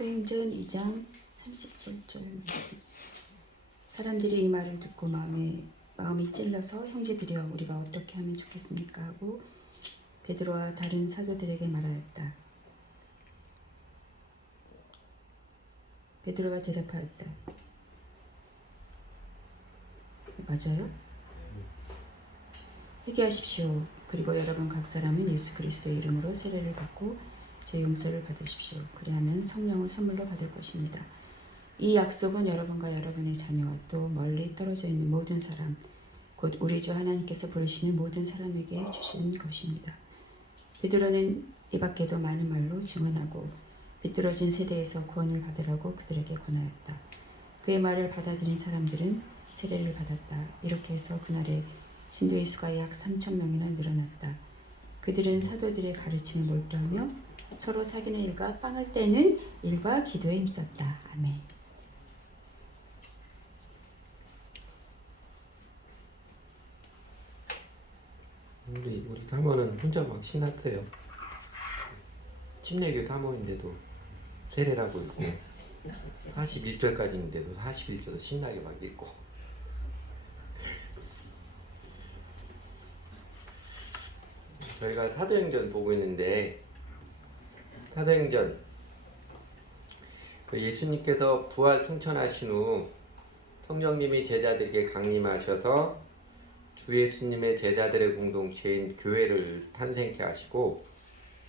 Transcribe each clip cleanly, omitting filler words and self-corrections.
사도행전 2장 37절 말씀. 사람들이 이 말을 듣고 마음이 찔러서 형제들이여 우리가 어떻게 하면 좋겠습니까 하고 베드로와 다른 사도들에게 말하였다. 베드로가 대답하였다. 맞아요? 회개하십시오. 그리고 여러분 각 사람은 예수 그리스도의 이름으로 세례를 받고 죄 용서를 받으십시오. 그리하면 성령을 선물로 받을 것입니다. 이 약속은 여러분과 여러분의 자녀와 또 멀리 떨어져 있는 모든 사람, 곧 우리 주 하나님께서 부르시는 모든 사람에게 주시는 것입니다. 베드로는 이 밖에도 많은 말로 증언하고 비뚤어진 세대에서 구원을 받으라고 그들에게 권하였다. 그의 말을 받아들인 사람들은 세례를 받았다. 이렇게 해서 그날에 신도의 수가 약 3,000명이나 늘어났다. 그들은 사도들의 가르침을 몰두하며 서로 사귀는 일과 빵을 떼는 일과 기도에 힘썼다. 아멘. 우리 사모는 혼자 막 신났어요. 침례교 사모인데도 세례라고 읽고 41절까지 있는데도 41절도 신나게 막 읽고. 저희가 사도행전 보고 있는데 사도행전 예수님께서 부활 승천하신 후 성령님이 제자들에게 강림하셔서 주 예수님의 제자들의 공동체인 교회를 탄생케 하시고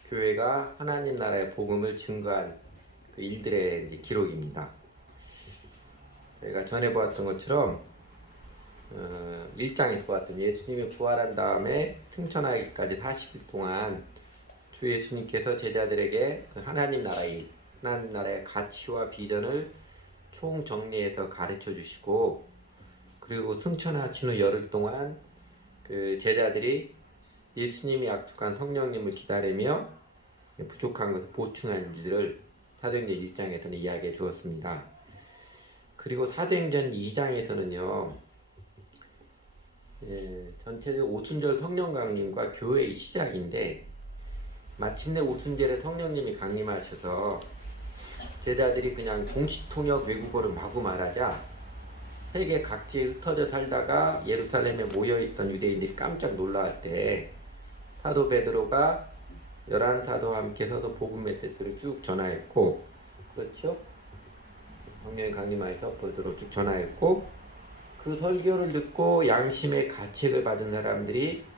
교회가 하나님 나라의 복음을 증거한 그 일들의 이제 기록입니다. 저희가 전에 보았던 것처럼 1장에 보았던 예수님이 부활한 다음에 승천하기까지 40일 동안 주 예수님께서 제자들에게 그 하나님 나라의 가치와 비전을 총정리해서 가르쳐 주시고, 그리고 승천하신 후 열흘 동안 그 제자들이 예수님이 약속한 성령님을 기다리며 부족한 것을 보충한 일들을 사도행전 1장에서는 이야기해 주었습니다. 그리고 사도행전 2장에서는요, 전체적으로 오순절 성령 강림과 교회의 시작인데, 마침내 오순절에 성령님이 강림하셔서 제자들이 그냥 공시통역 외국어를 마구 말하자 세계 각지에 흩어져 살다가 예루살렘에 모여있던 유대인들이 깜짝 놀라할 때 사도 베드로가 11사도와 함께 서서 복음의 뜻을 쭉 전하였고, 그렇죠? 성령이 강림하셔서 베드로 쭉 전하였고, 그 설교를 듣고 양심의 가책을 받은 사람들이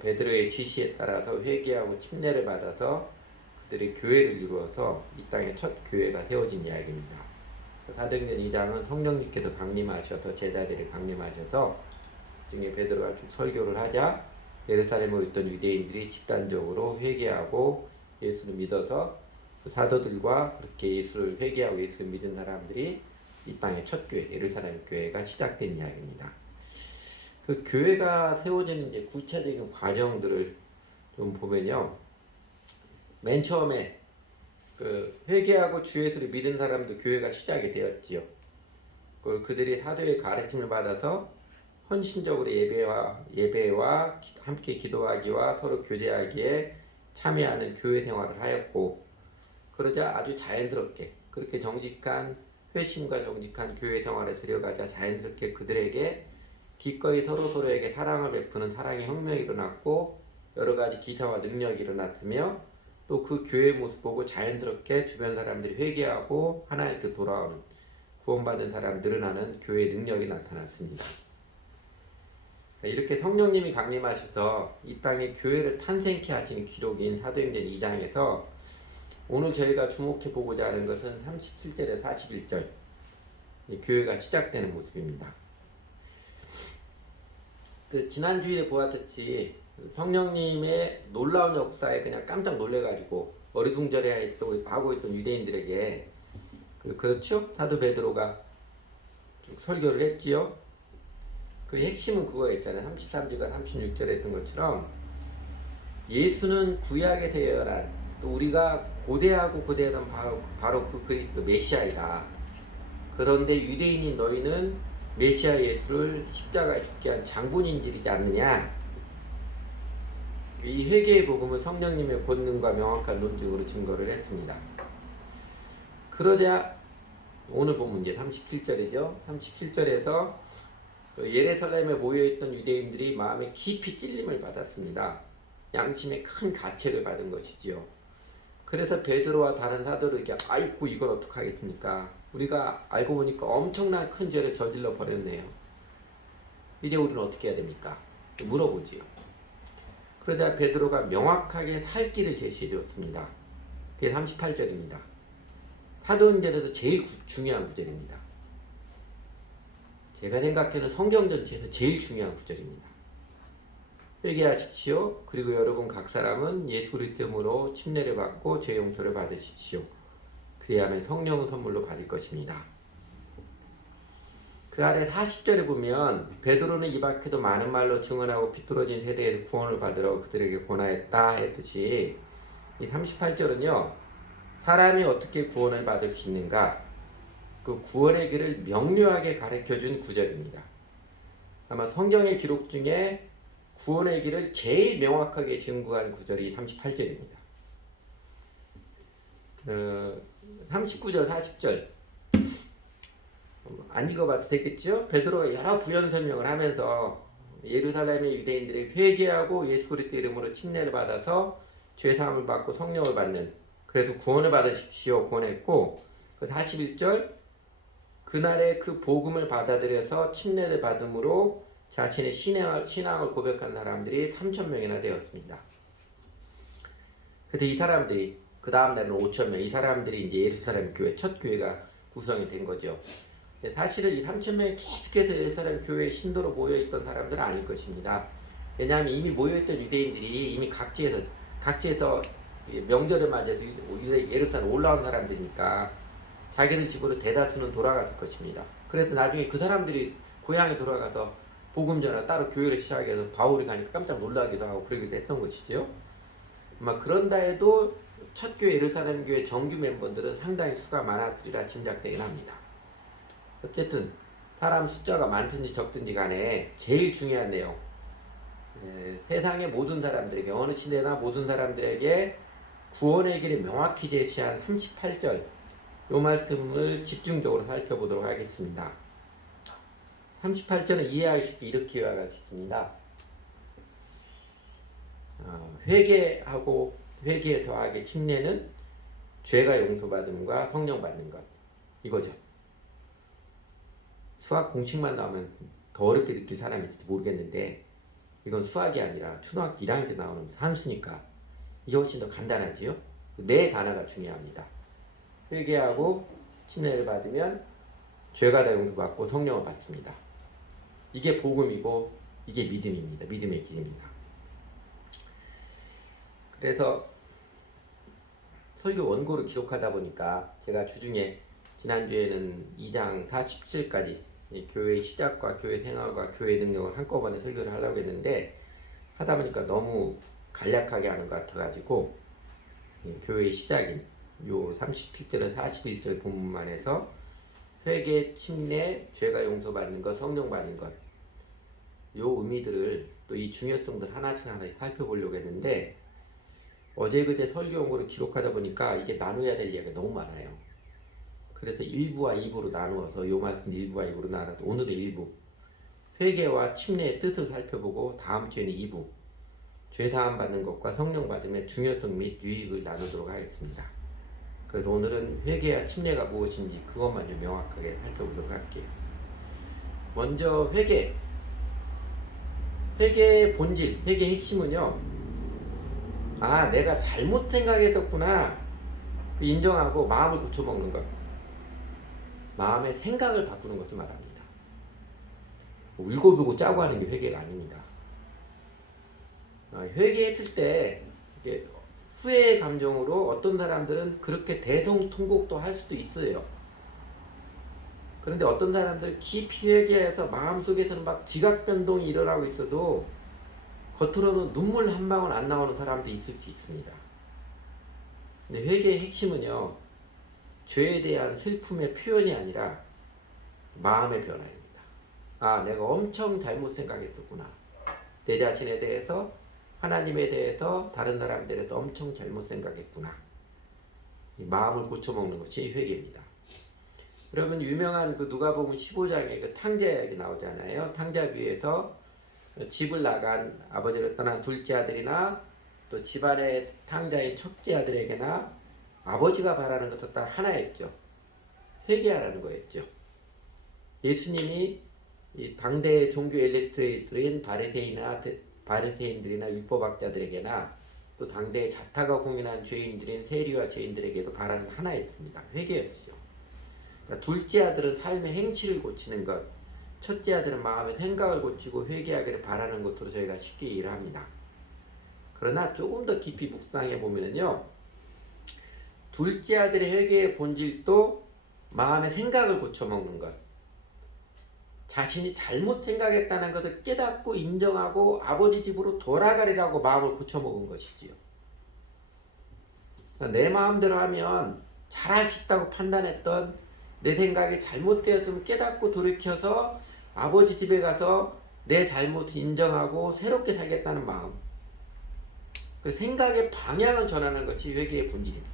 베드로의 지시에 따라서 회개하고 침례를 받아서 그들이 교회를 이루어서 이 땅에 첫 교회가 세워진 이야기입니다. 사도행전 2장은 성령님께서 강림하셔서 제자들이 강림하셔서 등에 베드로가 쭉 설교를 하자 예루살렘에 있던 유대인들이 집단적으로 회개하고 예수를 믿어서 그 사도들과 그렇게 예수를 회개하고 예수를 믿은 사람들이 이 땅의 첫 교회, 예루살렘 교회가 시작된 이야기입니다. 그 교회가 세워지는 이제 구체적인 과정들을 좀 보면요, 맨 처음에 그 회개하고 주 예수를 믿은 사람도 교회가 시작이 되었지요. 그들이 사도의 가르침을 받아서 헌신적으로 예배와 함께 기도하기와 서로 교제하기에 참여하는 교회 생활을 하였고, 그러자 아주 자연스럽게 그렇게 정직한 회심과 정직한 교회 생활에 들어가자 자연스럽게 그들에게 기꺼이 서로에게 사랑을 베푸는 사랑의 혁명이 일어났고, 여러 가지 기사와 능력이 일어났으며, 또 그 교회의 모습 보고 자연스럽게 주변 사람들이 회개하고 하나님께 돌아오는 구원받은 사람 늘어나는 교회의 능력이 나타났습니다. 이렇게 성령님이 강림하셔서 이 땅에 교회를 탄생케 하시는 기록인 사도행전 2장에서 오늘 저희가 주목해 보고자 하는 것은 37절에 41절 교회가 시작되는 모습입니다. 지난 주일에 보았듯이 성령님의 놀라운 역사에 그냥 깜짝 놀래가지고 어리둥절해 하고 있던 유대인들에게 그렇죠? 사도 베드로가 설교를 했지요. 그 핵심은 그거였잖아요. 33절과 36절에 했던 것처럼 예수는 구약에 태어난 또 우리가 고대하던 바로 그 그리스도 메시아이다. 그런데 유대인인 너희는 메시아 예수를 십자가에 죽게 한 장본인들이지 않느냐. 이 회개의 복음을 성령님의 권능과 명확한 논증으로 증거를 했습니다. 그러자 오늘 본 문제 37절이죠. 37절에서 예루살렘에 모여있던 유대인들이 마음에 깊이 찔림을 받았습니다. 양심에 큰 가책을 받은 것이지요. 그래서 베드로와 다른 사도들에게 아이고 이걸 어떡하겠습니까? 우리가 알고 보니까 엄청난 큰 죄를 저질러 버렸네요. 이제 우리는 어떻게 해야 됩니까? 물어보지요. 그러자 베드로가 명확하게 살 길을 제시해 줬습니다. 그게 38절입니다. 사도행전에서 제일 중요한 구절입니다. 제가 생각하는 성경 전체에서 제일 중요한 구절입니다. 회개하십시오. 그리고 여러분 각 사람은 예수 그리스도 이름으로 침례를 받고 죄 용서를 받으십시오. 그리하면 성령을 선물로 받을 것입니다. 그 아래 40절에 보면 베드로는 이 밖에도 많은 말로 증언하고 비뚤어진 세대에서 구원을 받으러 그들에게 권하였다 했듯이 이 38절은요. 사람이 어떻게 구원을 받을 수 있는가? 그 구원의 길을 명료하게 가르쳐준 구절입니다. 아마 성경의 기록 중에 구원의 길을 제일 명확하게 증거한 구절이 38절입니다. 39절, 40절 안 읽어봐도 되겠죠? 베드로가 여러 부연 설명을 하면서 예루살렘의 유대인들이 회개하고 예수 그리스도 이름으로 침례를 받아서 죄사함을 받고 성령을 받는 그래서 구원을 받으십시오 권했고 그 41절 그날에 그 복음을 받아들여서 침례를 받음으로 자신의 신앙을 고백한 사람들이 3,000명이나 되었습니다. 그때 이 사람들이 그 다음 날은 5,000명 이 사람들이 이제 예루살렘 교회 첫 교회가 구성이 된 거죠. 사실은 이 3,000명이 계속해서 예루살렘 교회에 신도로 모여있던 사람들은 아닐 것입니다. 왜냐하면 이미 모여있던 유대인들이 이미 각지에서 명절을 맞이해서 예루살렘 올라온 사람들이니까 자기들 집으로 대다수는 돌아갔을 것입니다. 그래서 나중에 그 사람들이 고향에 돌아가서 복음 전하 따로 교회를 시작해서 바울이 가니까 깜짝 놀라기도 하고 그러기도 했던 것이죠. 그런다 해도 첫 교회 예루살렘 교회 정규 멤버들은 상당히 수가 많았으리라 짐작되긴 합니다. 어쨌든 사람 숫자가 많든지 적든지 간에 제일 중요한 내용 세상의 모든 사람들에게 어느 시대나 모든 사람들에게 구원의 길을 명확히 제시한 38절 이 말씀을 집중적으로 살펴보도록 하겠습니다. 38절은 이해할 수 있게 이렇게 요약하겠습니다. 회개에 더하게 침례는 죄가 용서받음과 성령 받는 것 이거죠. 수학 공식만 나오면 더 어렵게 느낄 사람이 있을지 모르겠는데 이건 수학이 아니라 초등학교 1학년 때 나오는 산수니까 이게 훨씬 더 간단하지요. 네 단어가 중요합니다. 회개하고 침례를 받으면 죄가 다 용서받고 성령을 받습니다. 이게 복음이고 이게 믿음입니다. 믿음의 길입니다. 그래서 설교 원고를 기록하다 보니까 제가 주중에 지난주에는 2장 47까지 교회의 시작과 교회 생활과 교회 능력을 한꺼번에 설교를 하려고 했는데 하다 보니까 너무 간략하게 하는 것 같아가지고 교회의 시작인 요 37절에서 41절 본문만 해서 회개, 침례, 죄가 용서받는 것, 성령 받는 것 요 의미들을 또 이 중요성들 하나씩 살펴보려고 했는데 어제 그제 설교 원고를 기록하다 보니까 이게 나눠야 될 이야기가 너무 많아요. 그래서 1부와 2부로 나누어서 요 말씀 1부와 2부로 나눠서 오늘은 1부 회개와 침례의 뜻을 살펴보고 다음 주에는 2부 죄사함 받는 것과 성령 받음의 중요성 및 유익을 나누도록 하겠습니다. 그래서 오늘은 회개와 침례가 무엇인지 그것만 좀 명확하게 살펴보도록 할게요. 먼저 회개의 본질, 회개의 핵심은요. 내가 잘못 생각했었구나 인정하고 마음을 고쳐먹는 것 마음의 생각을 바꾸는 것을 말합니다. 울고불고 짜고 하는 게 회개가 아닙니다. 회개했을 때 후회의 감정으로 어떤 사람들은 그렇게 대성통곡도 할 수도 있어요. 그런데 어떤 사람들 깊이 회개해서 마음속에서는 막 지각변동이 일어나고 있어도 겉으로는 눈물 한 방울 안 나오는 사람도 있을 수 있습니다. 근데 회개의 핵심은요. 죄에 대한 슬픔의 표현이 아니라 마음의 변화입니다. 내가 엄청 잘못 생각했었구나. 내 자신에 대해서 하나님에 대해서 다른 사람들에 대해서 엄청 잘못 생각했구나. 이 마음을 고쳐먹는 것이 회개입니다. 여러분 유명한 그 누가복음 15장에 그 탕자 이야기 나오잖아요. 탕자비에서 집을 나간 아버지를 떠난 둘째 아들이나 또 집안의 탕자인 첫째 아들에게나 아버지가 바라는 것은 딱 하나였죠. 회개하라는 거였죠. 예수님이 이 당대의 종교 엘리트들인 바리새인들이나 율법학자들에게나 또 당대의 자타가 공인한 죄인들인 세리와 죄인들에게도 바라는 게 하나였습니다. 회개였죠. 그러니까 둘째 아들은 삶의 행실을 고치는 것, 첫째 아들은 마음의 생각을 고치고 회개하기를 바라는 것으로 저희가 쉽게 이해를 합니다. 그러나 조금 더 깊이 묵상해 보면요, 둘째 아들의 회개의 본질도 마음의 생각을 고쳐먹는 것, 자신이 잘못 생각했다는 것을 깨닫고 인정하고 아버지 집으로 돌아가리라고 마음을 고쳐먹은 것이지요. 그러니까 내 마음대로 하면 잘할 수 있다고 판단했던 내 생각이 잘못되었으면 깨닫고 돌이켜서 아버지 집에 가서 내 잘못을 인정하고 새롭게 살겠다는 마음. 그 생각의 방향을 전하는 것이 회개의 본질입니다.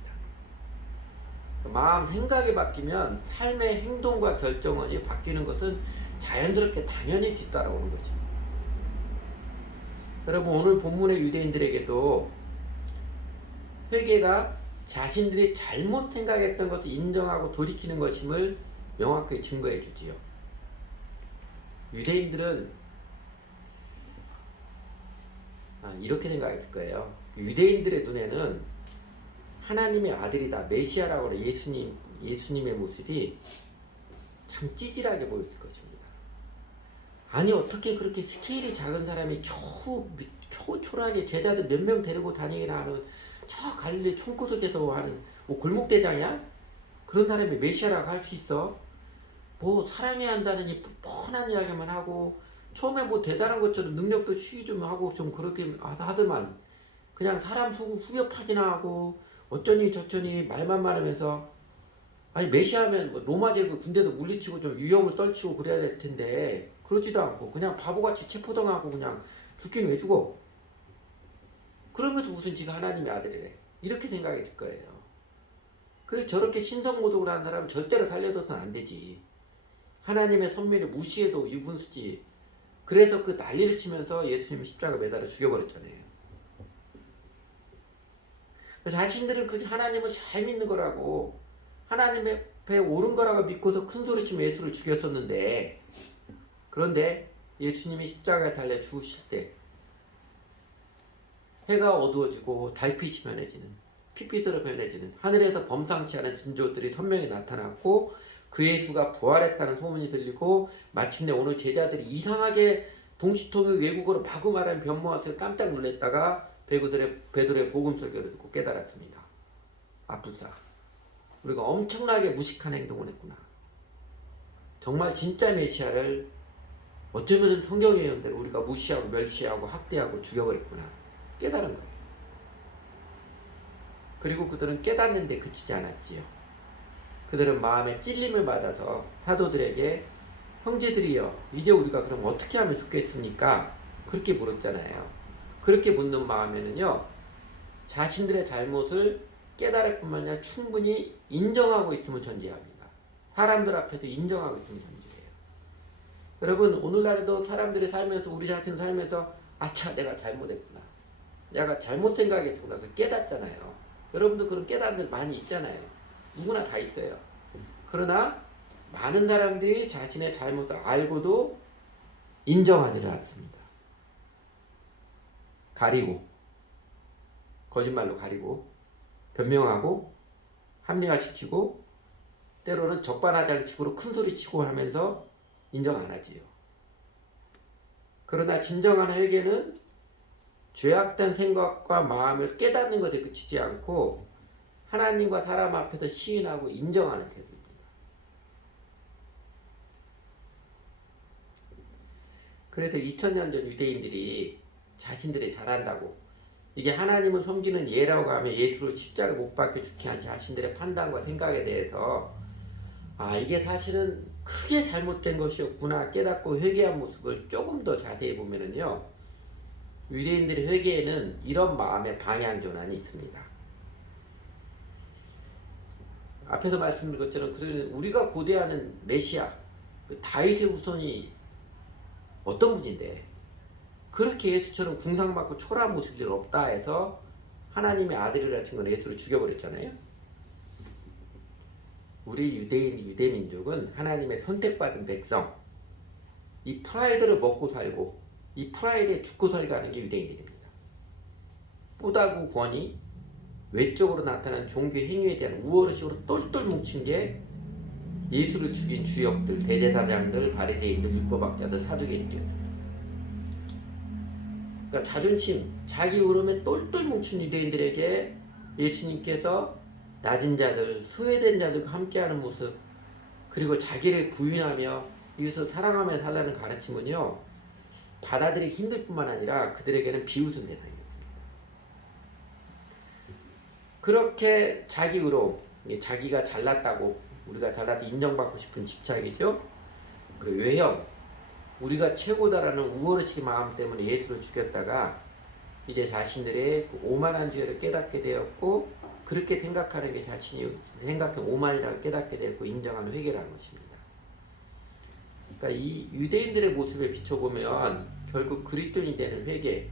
마음 생각이 바뀌면 삶의 행동과 결정이 바뀌는 것은 자연스럽게 당연히 뒤따라오는 것입니다. 여러분 오늘 본문의 유대인들에게도 회개가 자신들이 잘못 생각했던 것을 인정하고 돌이키는 것임을 명확하게 증거해 주지요. 유대인들은 이렇게 생각했을 거예요. 유대인들의 눈에는 하나님의 아들이다, 메시아라고 하는 예수님의 모습이 참 찌질하게 보였을 것입니다. 아니 어떻게 그렇게 스케일이 작은 사람이 겨우 초라하게 제자들 몇 명 데리고 다니기나 하는 저 갈릴리 총구석에서 하는 뭐 골목대장이야? 그런 사람이 메시아라고 할 수 있어? 뭐 사랑해야 한다느니 뻔한 이야기만 하고 처음에 뭐 대단한 것처럼 능력도 시위 좀 하고 좀 그렇게 하더만 그냥 사람 속을 후벼 파기나 하고 어쩌니 저쩌니 말만 많으면서 아니 메시아면 뭐 로마 제국 군대도 물리치고 좀 위험을 떨치고 그래야 될 텐데 그러지도 않고 그냥 바보같이 체포당하고 그냥 죽긴 왜 죽어? 그러면서 무슨 지가 하나님의 아들이래 이렇게 생각이 들 거예요. 그래서 저렇게 신성모독을 하는 사람은 절대로 살려둬서는 안 되지. 하나님의 선민을 무시해도 유분수지. 그래서 그 난리를 치면서 예수님이 십자가 매달아 죽여버렸잖아요. 자신들은 그 하나님을 잘 믿는 거라고 하나님의 배에 오른 거라고 믿고서 큰 소리치며 예수를 죽였었는데 그런데 예수님이 십자가에 달려 죽으실 때 해가 어두워지고 달빛이 변해지는 핏빛으로 변해지는 하늘에서 범상치 않은 징조들이 선명히 나타났고 그 예수가 부활했다는 소문이 들리고 마침내 오늘 제자들이 이상하게 동시통역 외국어로 마구 말하는 변모하서 깜짝 놀랐다가 베드로의 복음 설교를 듣고 깨달았습니다. 아프다. 우리가 엄청나게 무식한 행동을 했구나. 정말 진짜 메시아를 어쩌면 성경 예언대로 우리가 무시하고 멸시하고 학대하고 죽여버렸구나. 깨달은 거예요. 그리고 그들은 깨닫는데 그치지 않았지요. 그들은 마음에 찔림을 받아서 사도들에게 형제들이여 이제 우리가 그럼 어떻게 하면 죽겠습니까? 그렇게 물었잖아요. 그렇게 묻는 마음에는요 자신들의 잘못을 깨달을 뿐만 아니라 충분히 인정하고 있음을 전제합니다. 사람들 앞에서 인정하고 있음을 전제해요. 여러분 오늘날에도 사람들이 살면서 우리 자신 살면서 아차 내가 잘못했구나. 내가 잘못 생각했구나. 깨닫잖아요. 여러분도 그런 깨닫는 많이 있잖아요. 누구나 다 있어요. 그러나 많은 사람들이 자신의 잘못을 알고도 인정하지를 않습니다. 가리고 거짓말로 가리고 변명하고 합리화시키고 때로는 적반하장식으로 큰소리치고 하면서 인정 안 하지요. 그러나 진정한 회개는 죄악된 생각과 마음을 깨닫는 것에 그치지 않고 하나님과 사람 앞에서 시인하고 인정하는 태도입니다. 그래서 2000년 전 유대인들이 자신들이 잘한다고 이게 하나님을 섬기는 예라고 하면 예수를 십자가에 못 박혀 죽게 한 자신들의 판단과 생각에 대해서 이게 사실은 크게 잘못된 것이었구나 깨닫고 회개한 모습을 조금 더 자세히 보면은요 유대인들의 회개에는 이런 마음의 방향 전환이 있습니다. 앞에서 말씀드린 것처럼 우리가 고대하는 메시아 그 다윗의 후손이 어떤 분인데 그렇게 예수처럼 궁상맞고 초라한 모습이 없다 해서 하나님의 아들이라 친구는 예수를 죽여버렸잖아요. 우리 유대민족은 하나님의 선택받은 백성, 이 프라이드를 먹고 살고 이 프라이드에 죽고 살가는 게 유대인들입니다. 뿌다구 권위, 외적으로 나타난 종교 행위에 대한 우월의식으로 똘똘 뭉친 게 예수를 죽인 주역들, 대제사장들, 바리새인들, 율법학자들, 사두개인들이었어요. 그러니까 자존심, 자기 의로움에 똘똘 뭉친 유대인들에게 예수님께서 낮은 자들, 소외된 자들과 함께하는 모습, 그리고 자기를 부인하며 이웃을 사랑하며 살라는 가르침은요, 받아들이기 힘들 뿐만 아니라 그들에게는 비웃은 대상이었습니다. 그렇게 자기 의로움, 자기가 잘났다고 우리가 잘났다 인정받고 싶은 집착이죠. 그리고 외형, 우리가 최고다라는 우월의식의 마음 때문에 예수를 죽였다가 이제 자신들의 그 오만한 죄를 깨닫게 되었고 그렇게 생각하는 게 자신이 생각한 오만이라고 깨닫게 되었고 인정하는 회개라는 것입니다. 그러니까 이 유대인들의 모습에 비춰보면 결국 그리스도인이 되는 회개,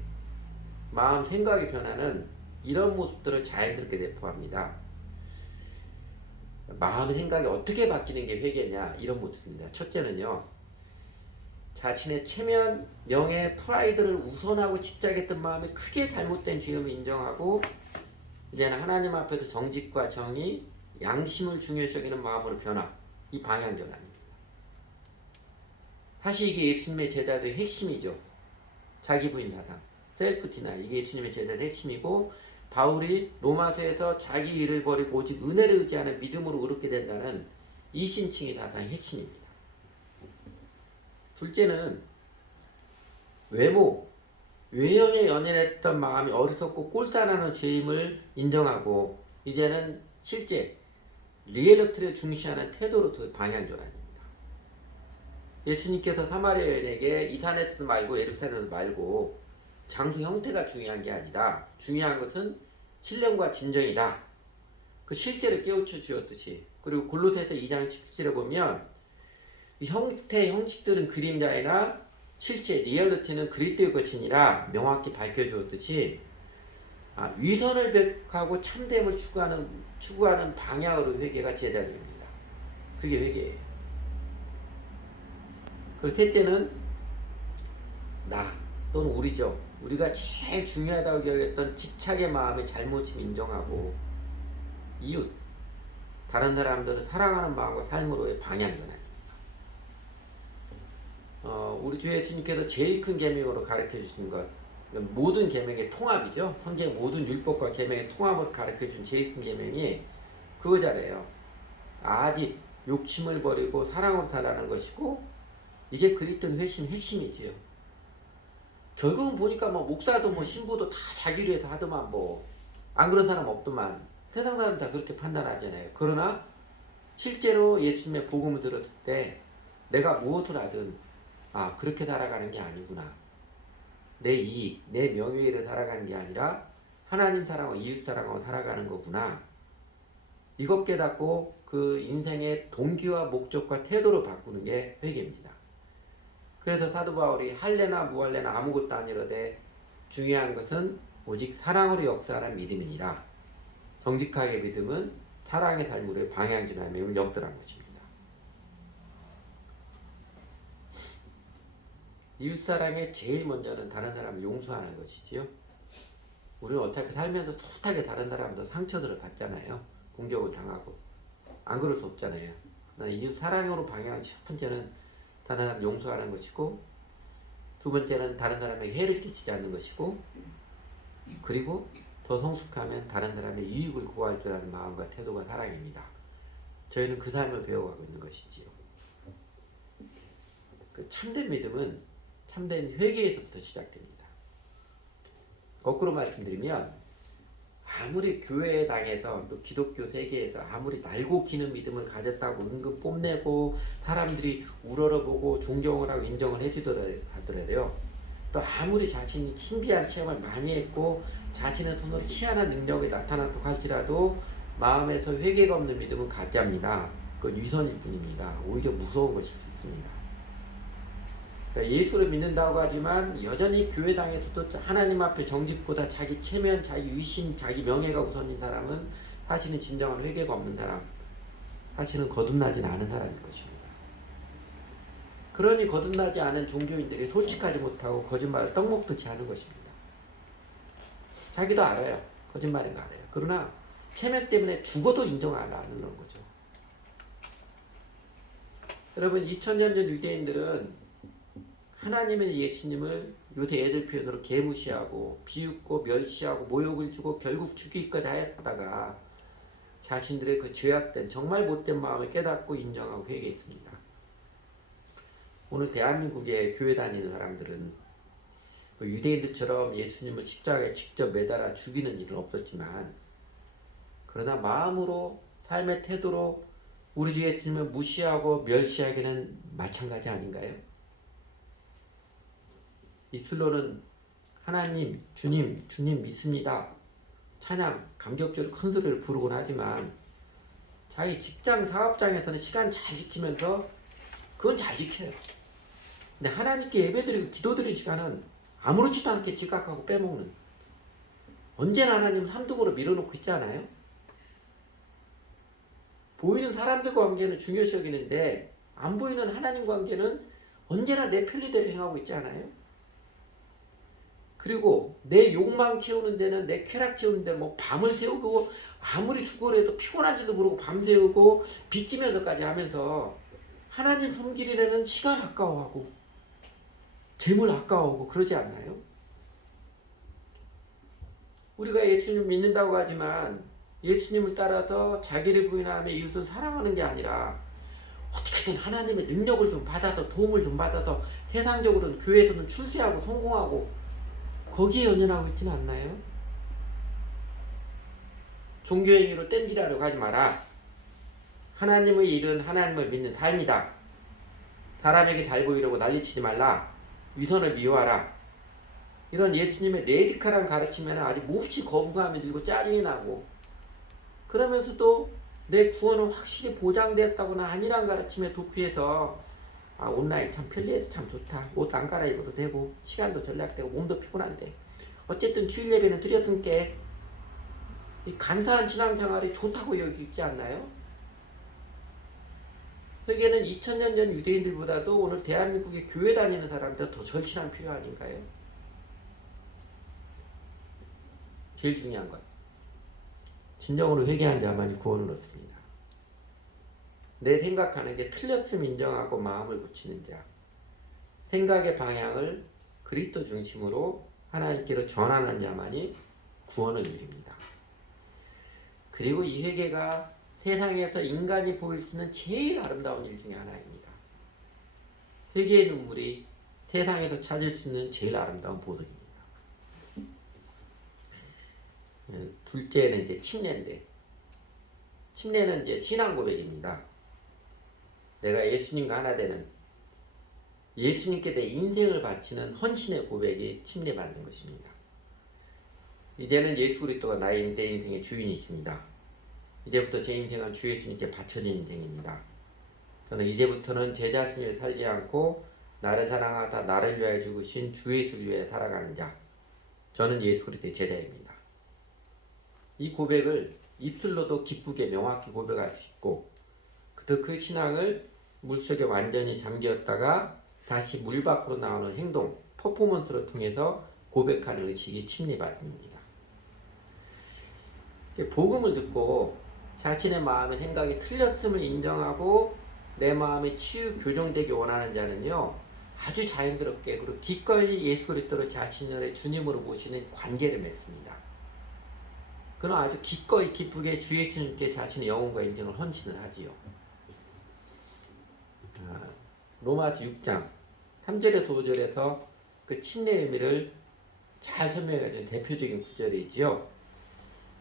마음 생각의 변화는 이런 모습들을 자연스럽게 내포합니다. 마음의 생각이 어떻게 바뀌는 게 회개냐 이런 모습입니다. 첫째는요, 자신의 체면, 명예, 프라이드를 우선하고 집착했던 마음이 크게 잘못된 죄임을 인정하고 이제는 하나님 앞에서 정직과 정의, 양심을 중요시 여기는 마음으로 변화, 이 방향 전환입니다. 사실 이게 예수님의 제자들의 핵심이죠. 자기 부인 사상, 셀프 디나이, 이게 예수님의 제자들의 핵심이고 바울이 로마서에서 자기 일을 버리고 오직 은혜를 의지하는 믿음으로 의롭게 된다는 이신칭의 사상의 핵심입니다. 둘째는 외모, 외형에 연연했던 마음이 어리석고 꼴단하는 죄임을 인정하고 이제는 실제 리얼리티를 중시하는 태도로 방향 전환입니다. 예수님께서 사마리아 여인에게 이 산에서 말고 예루살렘에서 말고 장소 형태가 중요한 게 아니다. 중요한 것은 신령과 진정이다. 그 실제를 깨우쳐 주었듯이. 그리고 골로새서 2장 17절에 보면 이 형태, 형식들은 그림자이나 실제 리얼리티는 그리스도의 것이니라 명확히 밝혀주었듯이 위선을 배격하고 참됨을 추구하는 방향으로 회개가 제자들입니다. 그게 회개예요. 그리고 셋째는 나 또는 우리죠. 우리가 제일 중요하다고 여겼던 집착의 마음의 잘못을 인정하고 이웃, 다른 사람들을 사랑하는 마음과 삶으로의 방향 전환입니다. 우리 주 예수님께서 제일 큰 계명으로 가르쳐 주신 것, 모든 계명의 통합이죠. 성경 모든 율법과 계명의 통합을 가르쳐 준 제일 큰 계명이 그거잖아요. 아직 욕심을 버리고 사랑으로 살아가는 것이고 이게 그리스도의 핵심이지요. 결국은 보니까 뭐 목사도 뭐 신부도 다 자기를 위해서 하더만 뭐 안 그런 사람 없더만 세상 사람 다 그렇게 판단하잖아요. 그러나 실제로 예수님의 복음을 들었을 때 내가 무엇을 하든 그렇게 살아가는 게 아니구나. 내 이익, 내 명예를 살아가는 게 아니라 하나님 사랑하고 이웃 사랑하고 살아가는 거구나. 이것 깨닫고 그 인생의 동기와 목적과 태도를 바꾸는 게 회개입니다. 그래서 사도 바울이 할래나 무할래나 아무것도 아니라되 중요한 것은 오직 사랑으로 역사하는 믿음이니라. 정직하게 믿음은 사랑의 삶으로의 방향전환을 역설한 것입니다. 이웃사랑의 제일 먼저는 다른 사람을 용서하는 것이지요. 우리는 어차피 살면서 숱하게 다른 사람한테 상처들을 받잖아요. 공격을 당하고. 안 그럴 수 없잖아요. 이웃 사랑으로 방향 첫 번째는 다른 사람 용서하는 것이고 두 번째는 다른 사람에게 해를 끼치지 않는 것이고 그리고 더 성숙하면 다른 사람의 유익을 구할 줄 아는 마음과 태도가 사랑입니다. 저희는 그 삶을 배워가고 있는 것이지요. 그 참된 믿음은 참된 회개에서부터 시작됩니다. 거꾸로 말씀드리면 아무리 교회 당에서 또 기독교 세계에서 아무리 날고 기는 믿음을 가졌다고 은근 뽐내고 사람들이 우러러보고 존경을 하고 인정을 해주더라도요. 또 아무리 자신이 신비한 체험을 많이 했고 자신의 손으로 희한한 능력이 나타났다고 할지라도 마음에서 회개가 없는 믿음은 가짜입니다. 그건 위선일 뿐입니다. 오히려 무서운 것일 수 있습니다. 그러니까 예수를 믿는다고 하지만 여전히 교회당에서도 하나님 앞에 정직보다 자기 체면, 자기 위신, 자기 명예가 우선인 사람은 사실은 진정한 회개가 없는 사람, 사실은 거듭나진 않은 사람일 것입니다. 그러니 거듭나지 않은 종교인들이 솔직하지 못하고 거짓말을 떡먹듯이 하는 것입니다. 자기도 알아요. 거짓말인 거 알아요. 그러나 체면 때문에 죽어도 인정 안 하는 거죠. 여러분 2000년 전 유대인들은 하나님의 예수님을 요새 애들 표현으로 개무시하고 비웃고 멸시하고 모욕을 주고 결국 죽이기까지 하였다가 자신들의 그 죄악된 정말 못된 마음을 깨닫고 인정하고 회개했습니다. 오늘 대한민국에 교회 다니는 사람들은 유대인들처럼 예수님을 십자가에 직접 매달아 죽이는 일은 없었지만 그러나 마음으로 삶의 태도로 우리 주 예수님을 무시하고 멸시하기는 마찬가지 아닌가요? 입술로는 하나님, 주님 믿습니다. 찬양, 감격적으로 큰 소리를 부르곤 하지만 자기 직장, 사업장에서는 시간 잘 지키면서 그건 잘 지켜요. 근데 하나님께 예배드리고 기도드리는 시간은 아무렇지도 않게 지각하고 빼먹는, 언제나 하나님 삼등으로 밀어놓고 있지 않아요? 보이는 사람들과 관계는 중요시 여기는데 안 보이는 하나님 관계는 언제나 내 편리대로 행하고 있지 않아요? 그리고 내 욕망 채우는 데는, 내 쾌락 채우는 데는 뭐 밤을 새우고 아무리 죽어라도 피곤한지도 모르고 밤새우고 빚지면서까지 하면서 하나님 섬기려는 시간 아까워하고 재물 아까워하고 그러지 않나요? 우리가 예수님 믿는다고 하지만 예수님을 따라서 자기를 부인하며 이웃을 사랑하는 게 아니라 어떻게든 하나님의 능력을 좀 받아서 도움을 좀 받아서 세상적으로는 교회에서는 출세하고 성공하고 거기에 연연하고 있지는 않나요? 종교행위로 땜질하려고 하지 마라. 하나님의 일은 하나님을 믿는 삶이다. 사람에게 잘 보이려고 난리치지 말라. 위선을 미워하라. 이런 예수님의 레디컬한 가르침에는 아직 몹시 거부감이 들고 짜증이 나고, 그러면서도 내 구원은 확실히 보장되었다거나 아니란 가르침에 도피해서 온라인 참 편리해서 참 좋다. 옷 안 갈아입어도 되고 시간도 전략되고 몸도 피곤한데 어쨌든 주일 예배는 드렸던 게 이 간사한 신앙생활이 좋다고 여기지 않나요? 회개는 2000년 전 유대인들보다도 오늘 대한민국의 교회 다니는 사람들 더 절실한 필요 아닌가요? 제일 중요한 것, 진정으로 회개한 자만이 구원을 얻습니다. 내 생각하는 게 틀렸음 인정하고 마음을 굳히는 자, 생각의 방향을 그리스도 중심으로 하나님께로 전환한 자만이 구원을 누립니다. 그리고 이 회개가 세상에서 인간이 보일 수 있는 제일 아름다운 일 중에 하나입니다. 회개의 눈물이 세상에서 찾을 수 있는 제일 아름다운 보석입니다. 둘째는 이제 침례인데, 침례는 이제 신앙 고백입니다. 내가 예수님과 하나 되는, 예수님께 내 인생을 바치는 헌신의 고백이 침례받는 것입니다. 이제는 예수 그리스도가 내 인생의 주인이십니다. 이제부터 제 인생은 주 예수님께 바쳐진 인생입니다. 저는 이제부터는 제 자신을 살지 않고 나를 사랑하다 나를 위하여 죽으신 주 예수를 위해 살아가는 자, 저는 예수 그리스도의 제자입니다. 이 고백을 입술로도 기쁘게 명확히 고백할 수 있고, 그 신앙을 물속에 완전히 잠겼다가 다시 물 밖으로 나오는 행동, 퍼포먼스를 통해서 고백하는 의식이 침례받습니다. 복음을 듣고 자신의 마음의 생각이 틀렸음을 인정하고 내 마음이 치유 교정되기 원하는 자는요, 아주 자연스럽게 그리고 기꺼이 예수 그리스도를 자신의 주님으로 모시는 관계를 맺습니다. 그는 아주 기꺼이 기쁘게 주 예수님께 자신의 영혼과 인생을 헌신을 하지요. 로마서 6장 3절에서 5절에서 그 침례의 의미를 잘 설명해준 대표적인 구절이지요.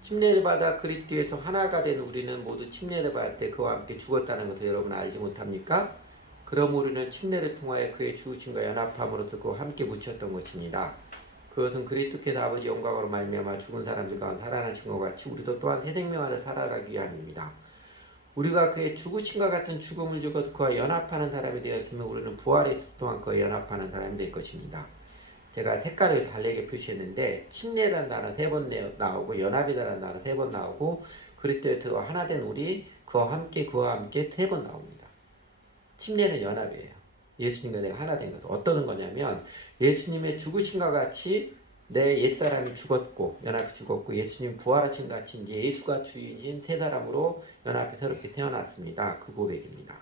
침례를 받아 그리스도에서 하나가 된 우리는 모두 침례를 받을 때 그와 함께 죽었다는 것을 여러분 알지 못합니까? 그럼 우리는 침례를 통하여 그의 죽으심과 연합함으로써 그와 함께 묻혔던 것입니다. 그것은 그리스도께서 아버지 영광으로 말미암아 죽은 사람들 가운데 살아나신 것 같이 우리도 또한 새 생명 안에 살아가기 위함입니다. 우리가 그의 죽으심과 같은 죽음을 죽어서 그와 연합하는 사람이 되었으면 우리는 부활에 있을 동안 그와 연합하는 사람이 될 것입니다. 제가 색깔을 달리게 표시했는데 침례라는 단어 3번 나오고 연합이라는 단어 3번 나오고 그리스도에서 하나 된 우리 그와 함께 3번 나옵니다. 침례는 연합이에요. 예수님과 내가 하나 된 것. 어떤 거냐면 예수님의 죽으심과 같이 내 옛사람이 죽었고 연합이 죽었고 예수님 부활하신 같이 이제 예수가 주인인 새 사람으로 연합이 새롭게 태어났습니다. 그 고백입니다.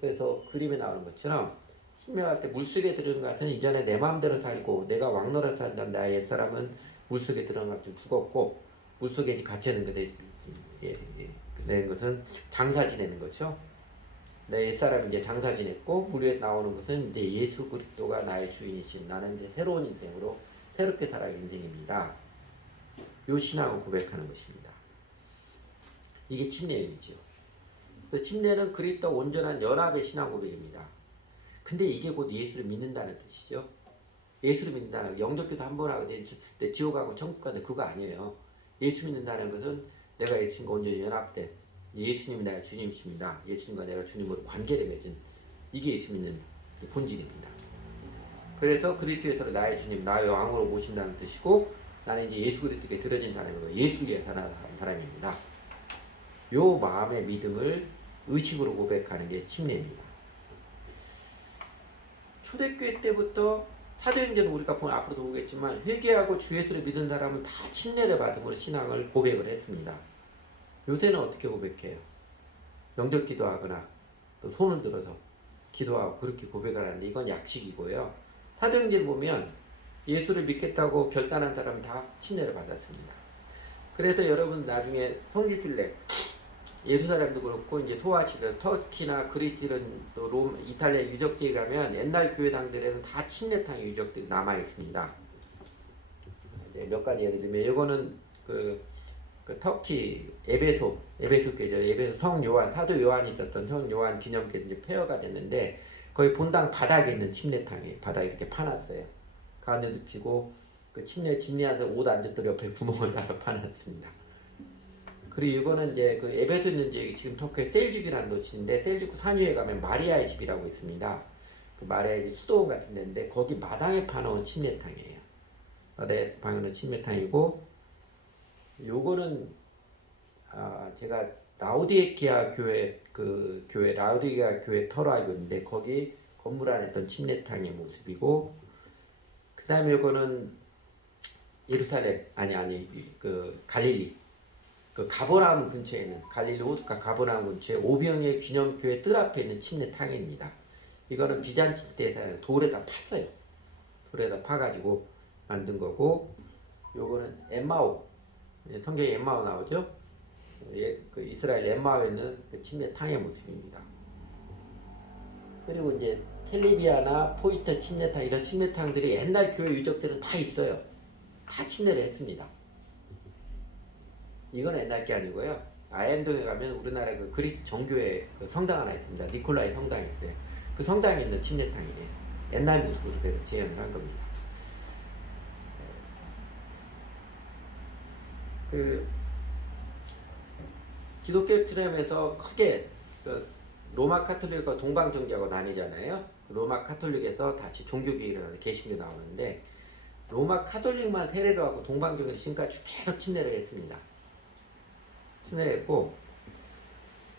그래서 그림에 나오는 것처럼 신명할 때 물속에 들어간 것 같은 이전에 내 마음대로 살고 내가 왕노릇 살던 나의 옛사람은 물속에 들어간 것좀 죽었고 물속에 갇혀있는 것에 된 것은 장사 지내는 거죠. 내 옛사람이 이제 장사 지냈고 물 위에 나오는 것은 이제 예수 그리스도가 나의 주인이신 나는 이제 새로운 인생으로 새롭게 살아갈 인생입니다. 요 신앙을 고백하는 것입니다. 이게 침례이죠. 침례는 그리스도와 온전한 연합의 신앙 고백입니다. 근데 이게 곧 예수를 믿는다는 뜻이죠. 예수를 믿는다는 영접기도 한 번 하고 내 지옥 가고 천국 가는 그거 아니에요. 예수 믿는다는 것은 내가 예수님과 온전히 연합된 예수님이 나의 주님이십니다. 예수님과 내가 주님으로 관계를 맺은 이게 예수 믿는 본질입니다. 그래서 그리스도에서 나의 주님, 나의 왕으로 모신다는 뜻이고 나는 이제 예수 그리스도께 들어진 사람이고 예수 위에 살아가는 사람입니다. 요 마음의 믿음을 의식으로 고백하는 게 침례입니다. 초대교회 때부터 사도행전은 우리가 앞으로도 보겠지만 회개하고 주 예수를 믿은 사람은 다 침례를 받음으로 신앙을 고백을 했습니다. 요새는 어떻게 고백해요? 영접 기도하거나 또 손을 들어서 기도하고 그렇게 고백을 하는데 이건 약식이고요. 사도행전 보면 예수를 믿겠다고 결단한 사람은 다 침례를 받았습니다. 그래서 여러분 나중에 성지순례 예루살렘도 그렇고 이제 소아시아, 터키나 그리스 이런 또 롬, 이탈리아 유적지에 가면 옛날 교회당들에는 다 침례탕의 유적들이 남아 있습니다. 몇 가지 예를 들면 이거는 그 터키 에베소 교회죠. 에베소 성 요한 사도 요한이 있었던 성 요한 기념교 이제 폐허가 됐는데 거의 본당 바닥에 있는 침례탕이 바닥에 이렇게 파놨어요. 가운데도 피고 그 침례 진리한테 옷 앉았더니 옆에 구멍을 따라 파놨습니다. 그리고 이거는 이제 그 에베소 있는 지역이 지금 터키의 셀죽이라는 도시인데 셀죽 산 위에 가면 마리아의 집이라고 있습니다. 그 마리아의 집 수도원 같은 데인데 거기 마당에 파놓은 침례탕이에요. 마당에 파놓은 침례탕이고 요거는 제가 라우디게아 교회 그 교회 라우디게아 교회 터로 알고 있는데 거기 건물 안에 있던 침례탕의 모습이고 그 다음에 요거는 예루살렘 그 갈릴리 그 가버나움 근처에 있는 갈릴리 호두가 가버나움 근처에 오병이의 기념교회 뜰 앞에 있는 침례탕입니다. 이거는 비잔치 때 돌에다 팠어요. 돌에다 파가지고 만든 거고 요거는 엠마오 성경에 엠마오 나오죠? 그 이스라엘 엠마오에 있는 그 침례탕의 모습입니다. 그리고 이제 텔리비아나 포이터 침례탕 이런 침례탕들이 옛날 교회 유적들은 다 있어요. 다 침례를 했습니다. 이건 옛날 게 아니고요. 아엔동에 가면 우리나라 그 그리스 정교회 그 성당 하나 있습니다. 니콜라이 성당이 있어요. 그 성당에 있는 침례탕이에요. 옛날 모습으로 그래서 재현을 한 겁니다. 그 기독교 트램에서 크게 그 로마 카톨릭과 동방 종교하고 나뉘잖아요. 로마 카톨릭에서 다시 종교개혁이 일어나서 개신교 나오는데 로마 카톨릭만 세례를 하고 동방 종교는 지금까지 계속 침례를 했습니다. 침례했고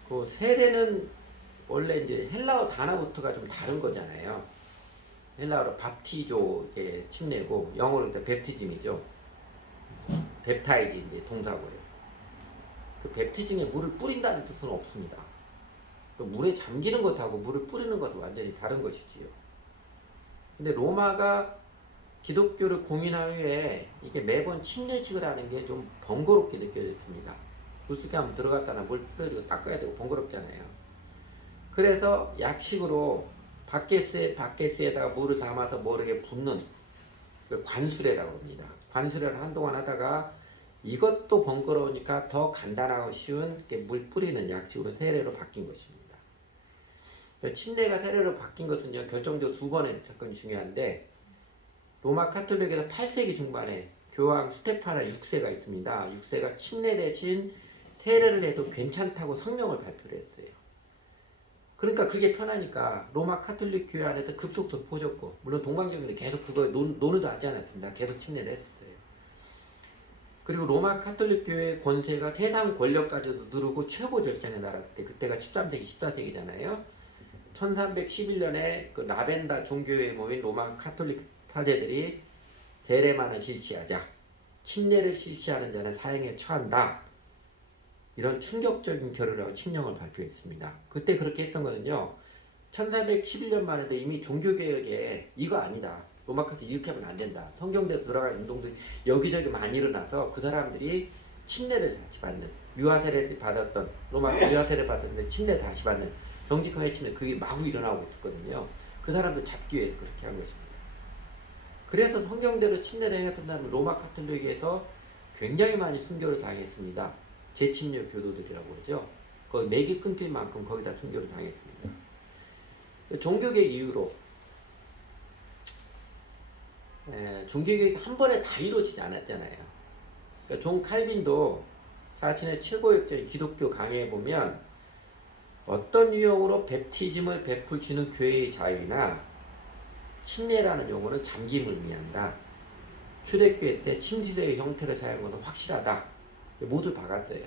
그 세례는 원래 이제 헬라어 단어부터가 좀 다른 거잖아요. 헬라어로 밥티조의 침례고 영어로 일단 베프티즘이죠. 베프타이즈 이제 동사고요. 그 베프티즘에 물을 뿌린다는 뜻은 없습니다. 그 물에 잠기는 것하고 물을 뿌리는 것도 완전히 다른 것이지요. 근데 로마가 기독교를 공인한 후에 이게 매번 침례식을 하는 게 좀 번거롭게 느껴졌습니다. 물속에 한번 들어갔다가 물 뿌려주고 닦아야 되고 번거롭잖아요. 그래서 약식으로 바켓스에다가 물을 담아서 모르게 붓는 그 관수레라고 합니다. 관수레를 한동안 하다가 이것도 번거로우니까 더 간단하고 쉬운 물 뿌리는 약식으로 세례로 바뀐 것입니다. 침례가 세례로 바뀐 것은요 결정적으로 두 번의 접근이 중요한데 로마 카톨릭에서 8세기 중반에 교황 스테파나 6세가 있습니다. 6세가 침례 대신 세례를 해도 괜찮다고 성명을 발표를 했어요. 그러니까 그게 편하니까 로마 카톨릭 교회 안에서 급속도로 퍼졌고, 물론 동방정인도 계속 그거 논의도 하지 않았습니다. 계속 침례를 했어요. 그리고 로마 카톨릭 교회의 권세가 세상 권력까지도 누르고 최고 절정에 날았을 때, 그때가 13세기, 14세기잖아요. 1311년에 그 라벤다 종교회에 모인 로마 카톨릭 사제들이 세례만을 실시하자, 침례를 실시하는 자는 사형에 처한다, 이런 충격적인 결의라고 칙령을 발표했습니다. 그때 그렇게 했던 거는요, 1411년만 해도 이미 종교개혁에 이거 아니다, 로마 카톨릭 이렇게 하면 안 된다, 성경대로 돌아가는 운동들이 여기저기 많이 일어나서 그 사람들이 침례를 다시 받는, 유아세례를 받았던, 로마 유아세례를 받았는데 침례 다시 받는, 정직하게 침례, 그게 마구 일어나고 있었거든요. 그 사람들 잡기 위해서 그렇게 한 것입니다. 그래서 성경대로 침례를 행했던 사람은 로마 카톨릭에서 굉장히 많이 순교를 당했습니다. 재침례 교도들이라고 그러죠. 거기 맥이 끊길 만큼 거기다 순교를 당했습니다. 종교개혁 이후로 종교개혁이 한 번에 다 이루어지지 않았잖아요. 그러니까 존 칼빈도 자신의 최고역적인 기독교 강해에 보면 어떤 유형으로 베프티즘을 베풀 주는 교회의 자유나 침례라는 용어는 잠김을 의미한다, 초대교회 때 침례의 형태를 사용한 것은 확실하다, 못을 박았어요.